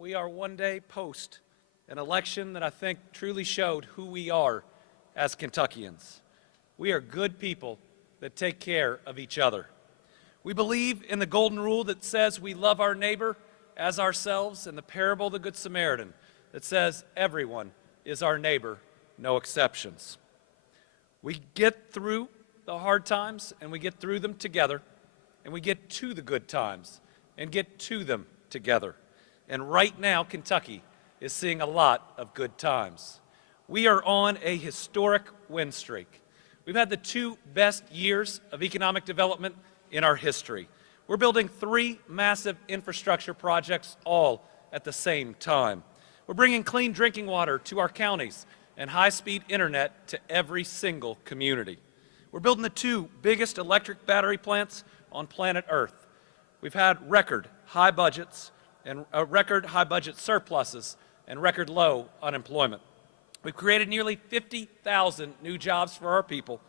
we are one day post an election that I think truly showed who we are as Kentuckians. We are good people that take care of each other. We believe in the golden rule that says we love our neighbor as ourselves, and the parable of the Good Samaritan that says everyone is our neighbor, no exceptions. We get through the hard times and we get through them together, and we get to the good times and get to them together. And right now, Kentucky is seeing a lot of good times. We are on a historic win streak. We've had the 2 best years of economic development in our history. We're building 3 massive infrastructure projects all at the same time. We're bringing clean drinking water to our counties and high-speed internet to every single community. We're building the 2 biggest electric battery plants on planet Earth. We've had record high budgets and record high budget surpluses and record low unemployment. We've created nearly 50,000 new jobs for our people,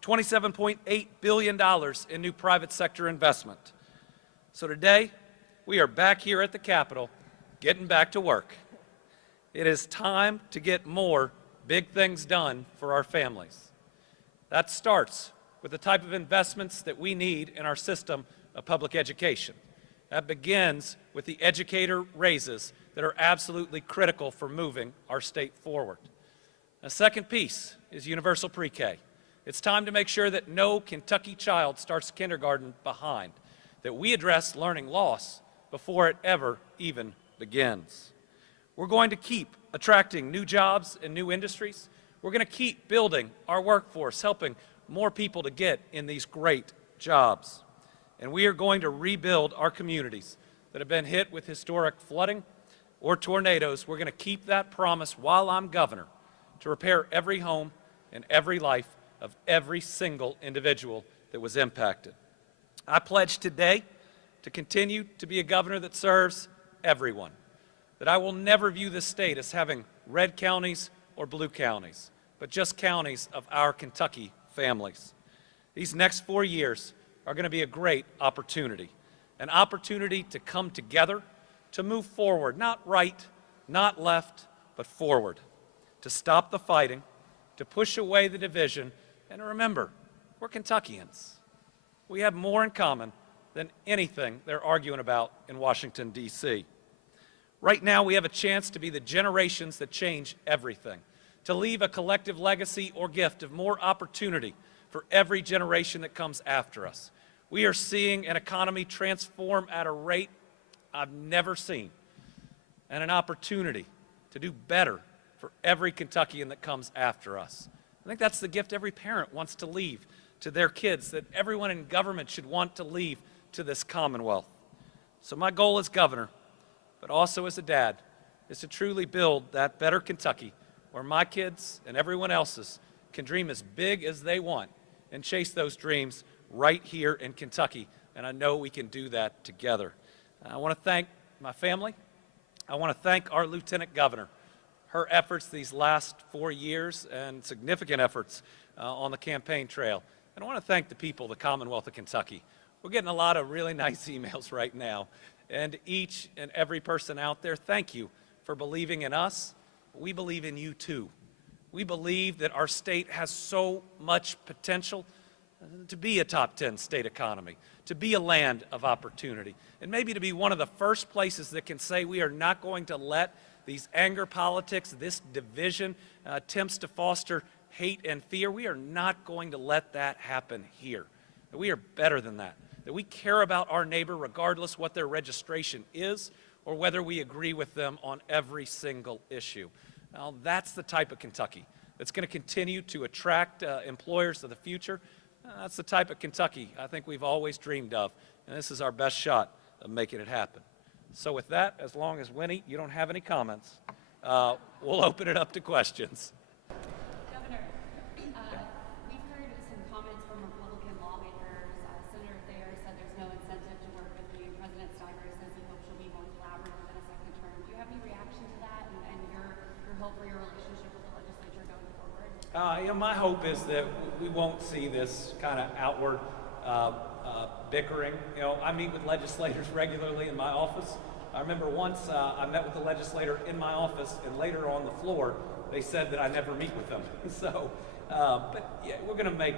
$27.8 billion in new private sector investment. So today, we are back here at the Capitol, getting back to work. It is time to get more big things done for our families. That starts with the type of investments that we need in our system of public education. That begins with the educator raises that are absolutely critical for moving our state forward. The second piece is universal pre-K. It's time to make sure that no Kentucky child starts kindergarten behind, that we address learning loss before it ever even begins. We're going to keep attracting new jobs and new industries. We're going to keep building our workforce, helping more people to get in these great jobs. And we are going to rebuild our communities that have been hit with historic flooding or tornadoes. We're going to keep that promise while I'm governor to repair every home and every life of every single individual that was impacted. I pledge today to continue to be a governor that serves everyone, that I will never view this state as having red counties or blue counties, but just counties of our Kentucky families. These next 4 years are going to be a great opportunity, an opportunity to come together, to move forward, not right, not left, but forward, to stop the fighting, to push away the division, and remember, we're Kentuckians. We have more in common than anything they're arguing about in Washington, D.C. Right now, we have a chance to be the generations that change everything, to leave a collective legacy or gift of more opportunity for every generation that comes after us. We are seeing an economy transform at a rate I've never seen, and an opportunity to do better for every Kentuckian that comes after us. I think that's the gift every parent wants to leave to their kids, that everyone in government should want to leave to this Commonwealth. So my goal as governor, but also as a dad, is to truly build that better Kentucky where my kids and everyone else's can dream as big as they want and chase those dreams right here in Kentucky, and I know we can do that together. I want to thank my family. I want to thank our Lieutenant Governor. Her efforts these last 4 years and significant efforts on the campaign trail. And I want to thank the people of the Commonwealth of Kentucky. We're getting a lot of really nice emails right now. And each and every person out there, thank you for believing in us. We believe in you too. We believe that our state has so much potential to be a top 10 state economy, to be a land of opportunity, and maybe to be one of the first places that can say we are not going to let these anger politics, this division, attempts to foster hate and fear. We are not going to let that happen here. That we are better than that. That we care about our neighbor regardless what their registration is or whether we agree with them on every single issue. Now, that's the type of Kentucky that's going to continue to attract employers of the future. That's the type of Kentucky I think we've always dreamed of, and this is our best shot of making it happen. So with that, as long as, Winnie, you don't have any comments, we'll open it up to questions. Governor, we've heard some comments from Republican lawmakers. Senator Thayer said there's no incentive to work with you. President Stiver says he hopes you'll be more collaborative in a second term. Do you have any reaction to that and your hope for your relationship with the legislature going forward? My hope is that we won't see this kind of outward bickering. I meet with legislators regularly in my office. I remember once I met with a legislator in my office, and later on the floor, they said that I never meet with them. So, but yeah, we're going to make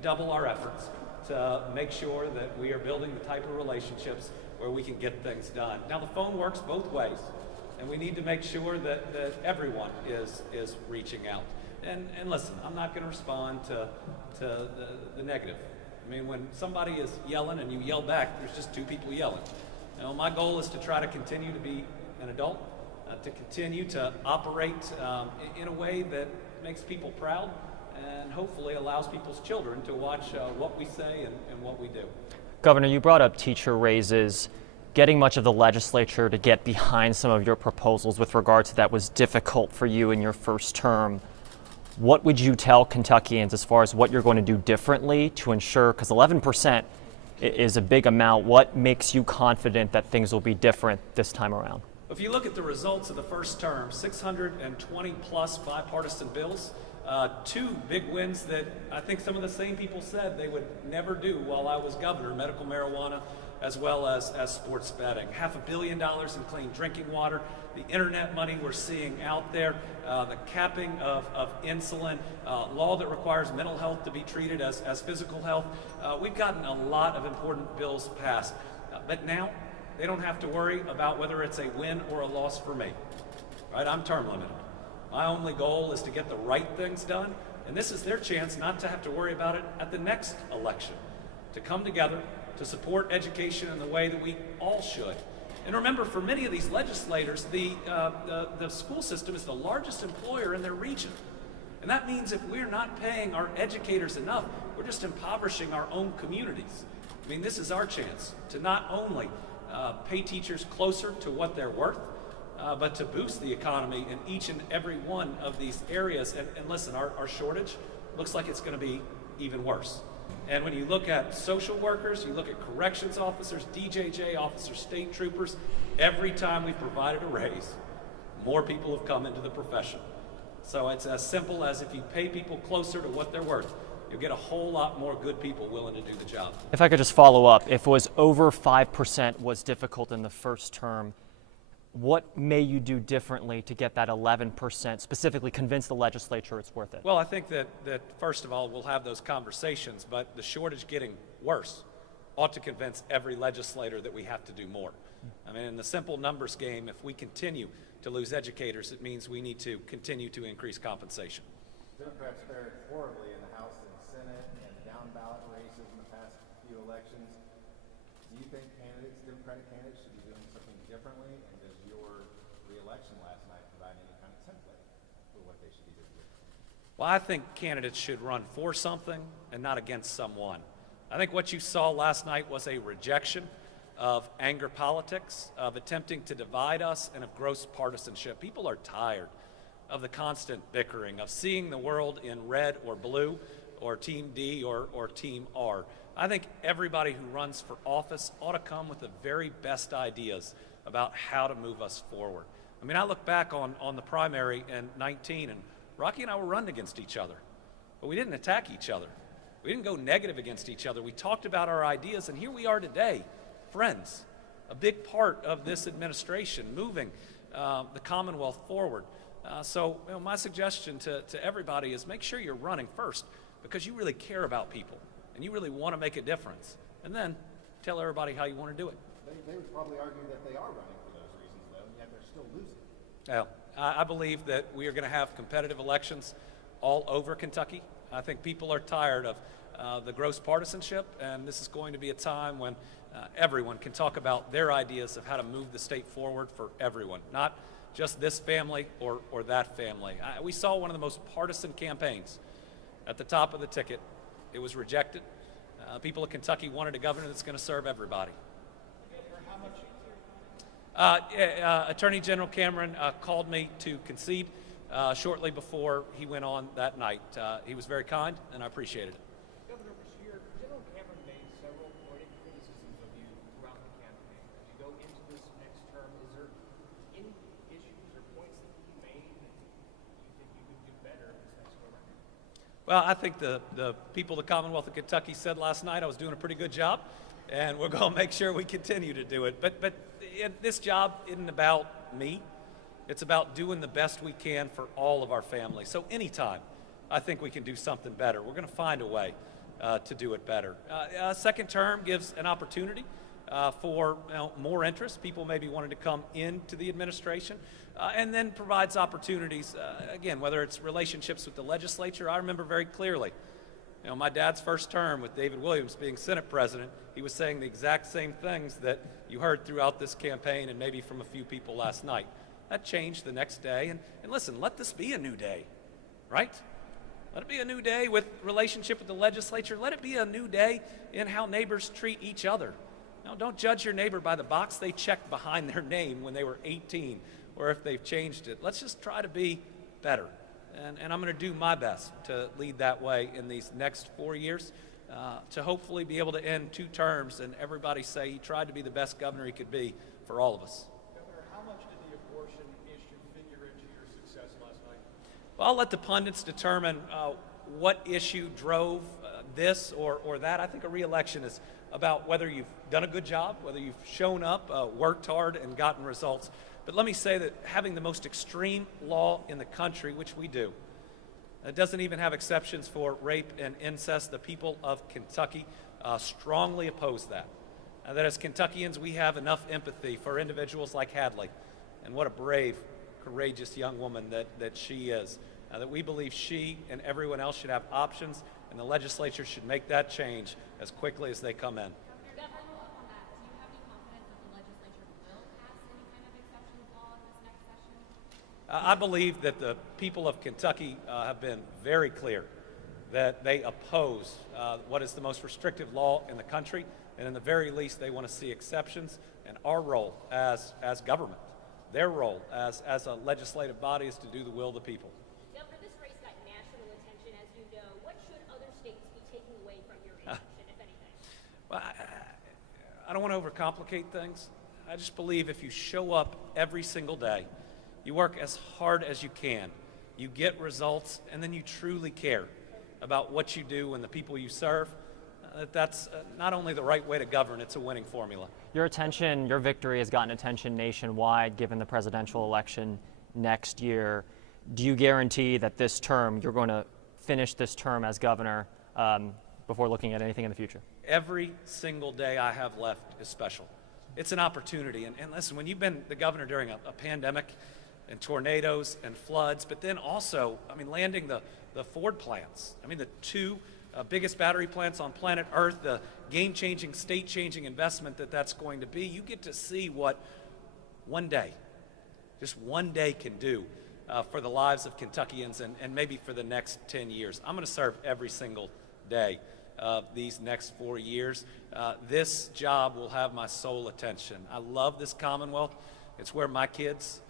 double our efforts to make sure that we are building the type of relationships where we can get things done. Now, the phone works both ways, and we need to make sure that everyone is reaching out. And listen, I'm not going to respond to the negative. I mean, when somebody is yelling and you yell back, there's just two people yelling. You know, my goal is to try to continue to be an adult, to continue to operate in a way that makes people proud and hopefully allows people's children to watch what we say and what we do. Governor, you brought up teacher raises. Getting much of the legislature to get behind some of your proposals with regard to that was difficult for you in your first term. What would you tell Kentuckians as far as what you're going to do differently to ensure, because 11% is a big amount, what makes you confident that things will be different this time around? If you look at the results of the first term, 620 plus bipartisan bills, two big wins that I think some of the same people said they would never do while I was governor, medical marijuana as well as sports betting. $500 million in clean drinking water, the internet money we're seeing out there, the capping of insulin, law that requires mental health to be treated as physical health. We've gotten a lot of important bills passed, but now they don't have to worry about whether it's a win or a loss for me. Right? I'm term limited. My only goal is to get the right things done, and this is their chance not to have to worry about it at the next election, to come together to support education in the way that we all should. And remember, for many of these legislators, the school system is the largest employer in their region. And that means if we're not paying our educators enough, we're just impoverishing our own communities. I mean, this is our chance to not only pay teachers closer to what they're worth, but to boost the economy in each and every one of these areas. And listen, our shortage looks like it's going to be even worse. And when you look at social workers, you look at corrections officers, DJJ officers, state troopers, every time we've provided a raise, more people have come into the profession. So it's as simple as if you pay people closer to what they're worth, you'll get a whole lot more good people willing to do the job. If I could just follow up, if it was over 5% was difficult in the first term, what may you do differently to get that 11%, specifically convince the legislature it's worth it? Well, I think that first of all, we'll have those conversations, but the shortage getting worse ought to convince every legislator that we have to do more. I mean, in the simple numbers game, if we continue to lose educators, it means we need to continue to increase compensation. Democrats fared horribly in the House and Senate and down ballot races in the past few elections. Do you think Democratic candidates should be doing something differently? And does your re-election last night provide any kind of template for what they should be doing differently? Well, I think candidates should run for something and not against someone. I think what you saw last night was a rejection of anger politics, of attempting to divide us, and of gross partisanship. People are tired of the constant bickering, of seeing the world in red or blue, or Team D or Team R. I think everybody who runs for office ought to come with the very best ideas about how to move us forward. I mean, I look back on the primary in 19, and Rocky and I were running against each other, but we didn't attack each other. We didn't go negative against each other. We talked about our ideas, and here we are today, friends, a big part of this administration, moving the Commonwealth forward. So my suggestion to everybody is make sure you're running first because you really care about people and you really want to make a difference. And then tell everybody how you want to do it. They would probably argue that they are running for those reasons, though, and yet they're still losing. Well, I believe that we are going to have competitive elections all over Kentucky. I think people are tired of the gross partisanship, and this is going to be a time when everyone can talk about their ideas of how to move the state forward for everyone, not just this family or that family. We saw one of the most partisan campaigns at the top of the ticket. It was rejected. People of Kentucky wanted a governor that's going to serve everybody. Attorney General Cameron called me to concede shortly before he went on that night. He was very kind, and I appreciated it. Governor Beshear, General Cameron made several pointed criticisms of you throughout the campaign. As you go into this next term, is there any issues or points that you made that you think you could do better this next go around? Well, I think the people of the Commonwealth of Kentucky said last night I was doing a pretty good job, and we're going to make sure we continue to do it. But this job isn't about me. It's about doing the best we can for all of our families. So anytime I think we can do something better, we're going to find a way to do it better. Second term gives an opportunity for more interest. People maybe wanted to come into the administration, and then provides opportunities, again, whether it's relationships with the legislature. I remember very clearly, my dad's first term with David Williams being Senate president, he was saying the exact same things that you heard throughout this campaign and maybe from a few people last night. That changed the next day, and listen, let this be a new day, right? Let it be a new day with relationship with the legislature. Let it be a new day in how neighbors treat each other. Don't judge your neighbor by the box they checked behind their name when they were 18 or if they've changed it. Let's just try to be better. And I'm going to do my best to lead that way in these next 4 years, to hopefully be able to end 2 terms and everybody say he tried to be the best governor he could be for all of us. Governor, how much did the abortion issue figure into your success last night? Well, I'll let the pundits determine what issue drove this or that. I think a re-election is about whether you've done a good job, whether you've shown up, worked hard, and gotten results. But let me say that having the most extreme law in the country, which we do, it doesn't even have exceptions for rape and incest. The people of Kentucky strongly oppose that. That as Kentuckians, we have enough empathy for individuals like Hadley, and what a brave, courageous young woman that she is, that we believe she and everyone else should have options, and the legislature should make that change as quickly as they come in. To follow up on that, do you have any confidence that the legislature will pass any kind of exceptions law in this next session? I believe that the people of Kentucky have been very clear that they oppose what is the most restrictive law in the country, and in the very least they want to see exceptions. And our role as government, their role as a legislative body, is to do the will of the people. Governor, this race got national attention, as you know. What should other states be taking away from your election, if anything? Well, I don't want to overcomplicate things. I just believe if you show up every single day, you work as hard as you can, you get results, and then you truly care about what you do and the people you serve, that's not only the right way to govern, it's a winning formula. Your victory has gotten attention nationwide given the presidential election next year. Do you guarantee that this term, you're going to finish this term as governor before looking at anything in the future? Every single day I have left is special. It's an opportunity. And listen, when you've been the governor during a pandemic and tornadoes and floods, but then also, landing the Ford plants, the 2 biggest battery plants on planet Earth, the game-changing, state-changing investment that's going to be, you get to see what just one day can do for the lives of Kentuckians and maybe for the next 10 years. I'm going to serve every single day these next 4 years. This job will have my sole attention. I love this Commonwealth. It's where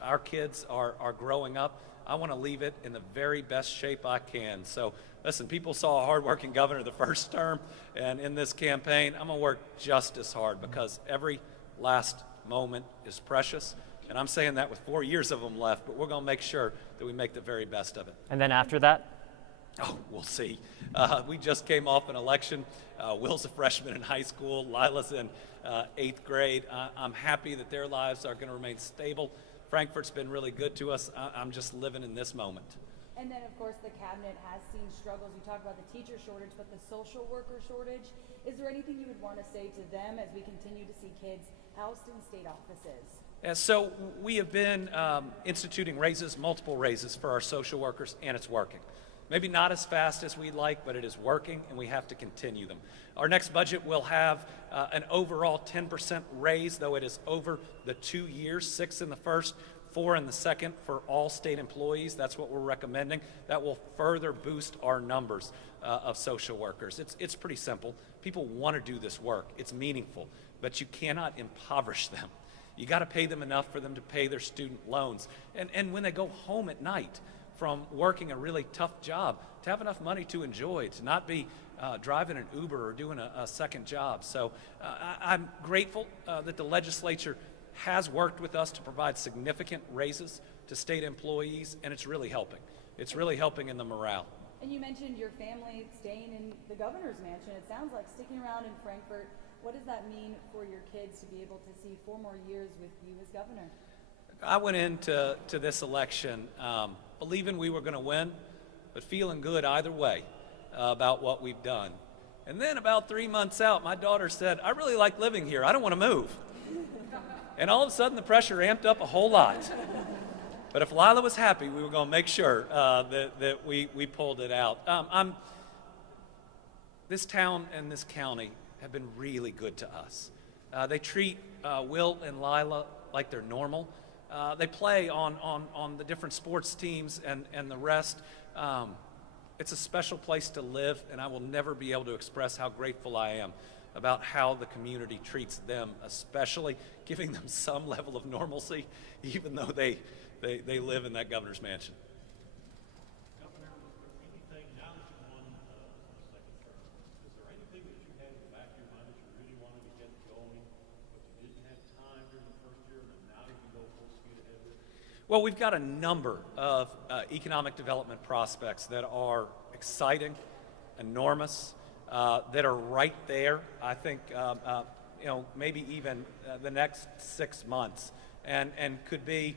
our kids are growing up. I want to leave it in the very best shape I can. So listen, people saw a hardworking governor the first term, and in this campaign, I'm going to work just as hard because every last moment is precious. And I'm saying that with 4 years of them left, but we're going to make sure that we make the very best of it. And then after that? Oh, we'll see. We just came off an election. Will's a freshman in high school. Lila's in 8th grade. I'm happy that their lives are going to remain stable. Frankfurt's been really good to us. I'm just living in this moment. And then, of course, the cabinet has seen struggles. You talk about the teacher shortage, but the social worker shortage. Is there anything you would want to say to them as we continue to see kids housed in state offices? So we have been instituting multiple raises for our social workers, and it's working. Maybe not as fast as we'd like, but it is working, and we have to continue them. Our next budget will have an overall 10% raise, though it is over the 2 years, 6 in the first, 4 in the second for all state employees. That's what we're recommending. That will further boost our numbers of social workers. It's pretty simple. People want to do this work. It's meaningful, but you cannot impoverish them. You got to pay them enough for them to pay their student loans. And when they go home at night from working a really tough job, to have enough money to enjoy, to not be driving an Uber or doing a second job. So I'm grateful that the legislature has worked with us to provide significant raises to state employees, and it's really helping. It's really helping in the morale. And you mentioned your family staying in the governor's mansion. It sounds like sticking around in Frankfort what does that mean for your kids to be able to see 4 more years with you as governor? I went into this election believing we were going to win, but feeling good either way about what we've done. And then about 3 months out, my daughter said, I really like living here. I don't want to move. And all of a sudden, the pressure amped up a whole lot. But if Lila was happy, we were going to make sure that we pulled it out. This town and this county have been really good to us. They treat Will and Lila like they're normal. They play on the different sports teams and the rest. It's a special place to live, and I will never be able to express how grateful I am about how the community treats them, especially giving them some level of normalcy, even though they live in that governor's mansion. Governor, is there anything, now that you won a second term, is there anything that you had in the back of your mind that you really wanted to get going, but you didn't have time during the first year, and now you can go full speed ahead with? Well, we've got a number of economic development prospects that are exciting, enormous, that are right there. I think, maybe even the next 6 months, and could be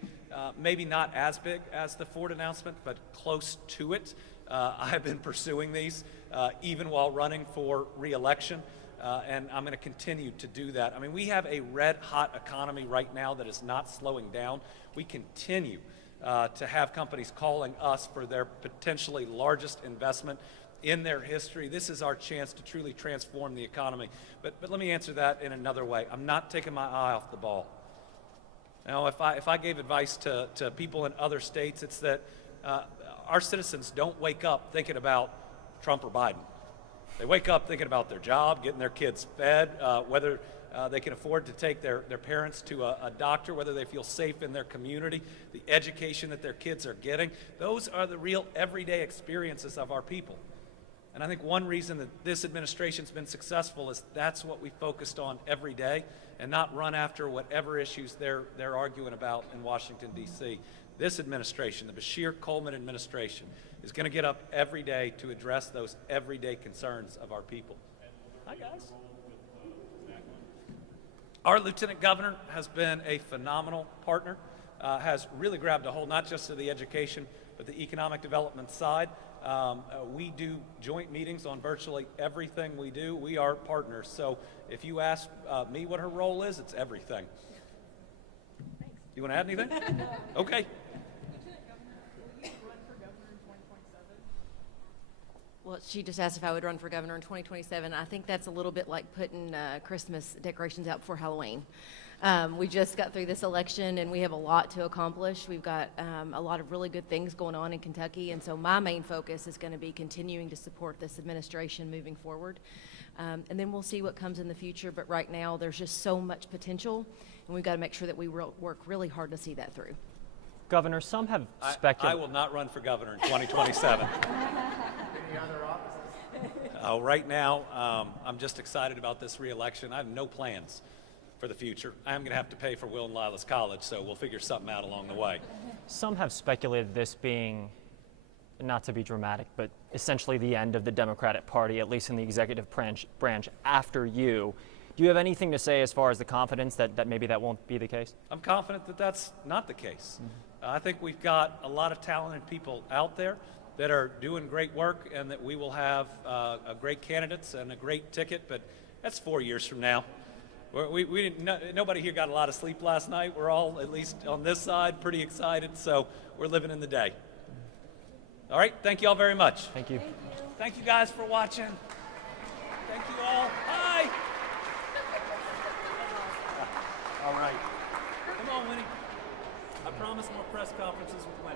maybe not as big as the Ford announcement, but close to it. I've been pursuing these even while running for re-election. And I'm going to continue to do that. I mean, we have a red-hot economy right now that is not slowing down. We continue to have companies calling us for their potentially largest investment in their history. This is our chance to truly transform the economy. But let me answer that in another way. I'm not taking my eye off the ball. Now, if I gave advice to people in other states, it's that our citizens don't wake up thinking about Trump or Biden. They wake up thinking about their job, getting their kids fed, whether they can afford to take their parents to a doctor, whether they feel safe in their community, the education that their kids are getting. Those are the real everyday experiences of our people. And I think one reason that this administration's been successful is that's what we focused on every day, and not run after whatever issues they're arguing about in Washington, D.C. This administration, the Beshear-Coleman administration, is going to get up every day to address those everyday concerns of our people. Hi, guys. Our lieutenant governor has been a phenomenal partner, has really grabbed a hold not just of the education, but the economic development side. We do joint meetings on virtually everything we do. We are partners. So if you ask me what her role is, it's everything. Thanks. You want to add anything? Okay. Well, she just asked if I would run for governor in 2027. I think that's a little bit like putting Christmas decorations out before Halloween. We just got through this election, and we have a lot to accomplish. We've got a lot of really good things going on in Kentucky, and so my main focus is going to be continuing to support this administration moving forward. And then we'll see what comes in the future, but right now there's just so much potential, and we've got to make sure that we work really hard to see that through. Governor, some have I speculated. will not run for governor in 2027. Any other offices? Right now, I'm just excited about this re-election. I have no plans for the future. I am going to have to pay for Will and Lila's college, so we'll figure something out along the way. Some have speculated this being, not to be dramatic, but essentially the end of the Democratic Party, at least in the executive branch after you. Do you have anything to say as far as the confidence that maybe that won't be the case? I'm confident that that's not the case. I think we've got a lot of talented people out there that are doing great work, and that we will have great candidates and a great ticket, but that's 4 years from now. Nobody here got a lot of sleep last night. We're all, at least on this side, pretty excited, so we're living in the day. All right, thank you all very much. Thank you. Thank you guys for watching. Thank you all. Hi. All right. Come on, Winnie. I promise more press conferences with Winnie.